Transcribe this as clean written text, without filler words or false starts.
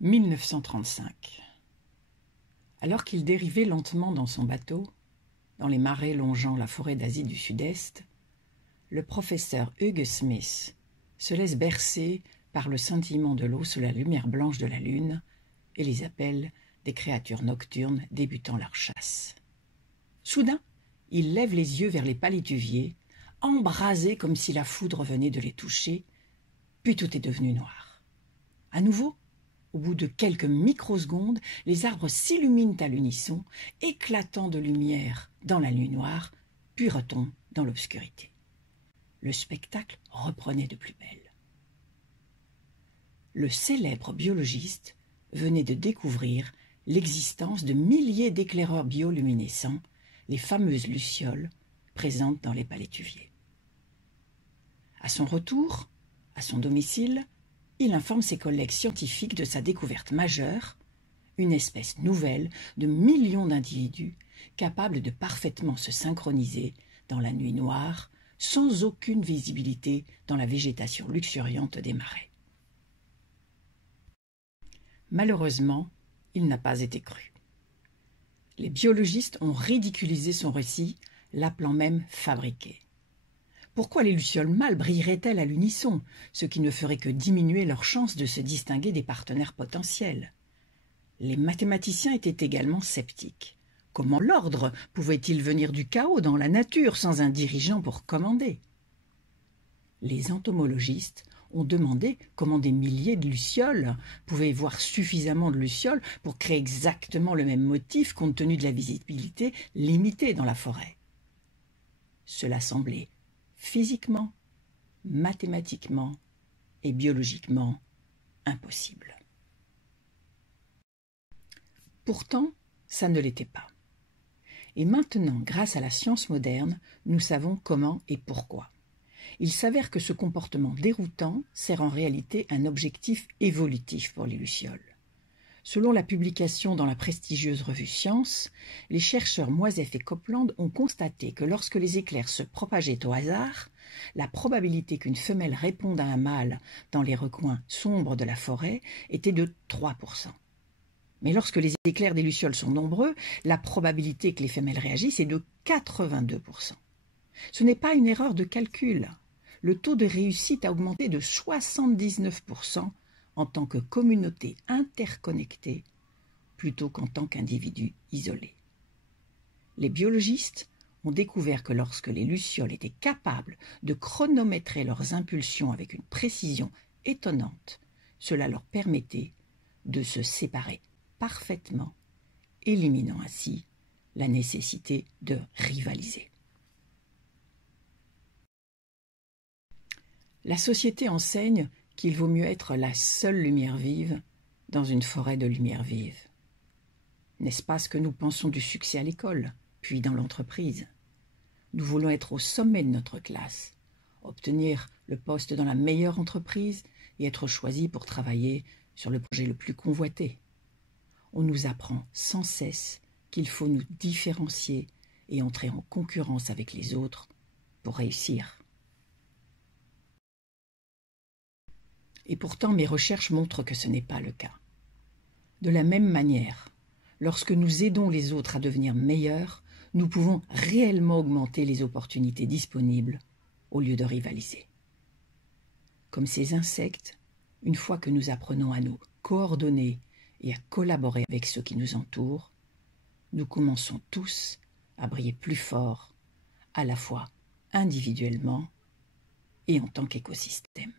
1935. Alors qu'il dérivait lentement dans son bateau, dans les marais longeant la forêt d'Asie du Sud-Est, le professeur Hugh Smith se laisse bercer par le scintillement de l'eau sous la lumière blanche de la lune et les appels des créatures nocturnes débutant leur chasse. Soudain, il lève les yeux vers les palétuviers, embrasés comme si la foudre venait de les toucher, puis tout est devenu noir. À nouveau, au bout de quelques microsecondes, les arbres s'illuminent à l'unisson, éclatant de lumière dans la nuit noire, puis retombent dans l'obscurité. Le spectacle reprenait de plus belle. Le célèbre biologiste venait de découvrir l'existence de milliers d'éclaireurs bioluminescents, les fameuses lucioles présentes dans les palétuviers. À son retour, à son domicile, il informe ses collègues scientifiques de sa découverte majeure, une espèce nouvelle de millions d'individus capables de parfaitement se synchroniser dans la nuit noire, sans aucune visibilité dans la végétation luxuriante des marais. Malheureusement, il n'a pas été cru. Les biologistes ont ridiculisé son récit, l'appelant même fabriqué. Pourquoi les lucioles mâles brilleraient-elles à l'unisson, ce qui ne ferait que diminuer leurs chances de se distinguer des partenaires potentiels? Les mathématiciens étaient également sceptiques. Comment l'ordre pouvait-il venir du chaos dans la nature sans un dirigeant pour commander? Les entomologistes ont demandé comment des milliers de lucioles pouvaient voir suffisamment de lucioles pour créer exactement le même motif compte tenu de la visibilité limitée dans la forêt. Cela semblait physiquement, mathématiquement et biologiquement impossible. Pourtant, ça ne l'était pas. Et maintenant, grâce à la science moderne, nous savons comment et pourquoi. Il s'avère que ce comportement déroutant sert en réalité un objectif évolutif pour les lucioles. Selon la publication dans la prestigieuse revue Science, les chercheurs Moisef et Copeland ont constaté que lorsque les éclairs se propageaient au hasard, la probabilité qu'une femelle réponde à un mâle dans les recoins sombres de la forêt était de 3%. Mais lorsque les éclairs des lucioles sont nombreux, la probabilité que les femelles réagissent est de 82%. Ce n'est pas une erreur de calcul. Le taux de réussite a augmenté de 79% en tant que communauté interconnectée plutôt qu'en tant qu'individu isolé. Les biologistes ont découvert que lorsque les lucioles étaient capables de chronométrer leurs impulsions avec une précision étonnante, cela leur permettait de se séparer parfaitement, éliminant ainsi la nécessité de rivaliser. La société enseigne qu'il vaut mieux être la seule lumière vive dans une forêt de lumière vive. N'est-ce pas ce que nous pensons du succès à l'école, puis dans l'entreprise? Nous voulons être au sommet de notre classe, obtenir le poste dans la meilleure entreprise et être choisis pour travailler sur le projet le plus convoité. On nous apprend sans cesse qu'il faut nous différencier et entrer en concurrence avec les autres pour réussir. Et pourtant, mes recherches montrent que ce n'est pas le cas. De la même manière, lorsque nous aidons les autres à devenir meilleurs, nous pouvons réellement augmenter les opportunités disponibles au lieu de rivaliser. Comme ces insectes, une fois que nous apprenons à nous coordonner et à collaborer avec ceux qui nous entourent, nous commençons tous à briller plus fort, à la fois individuellement et en tant qu'écosystème.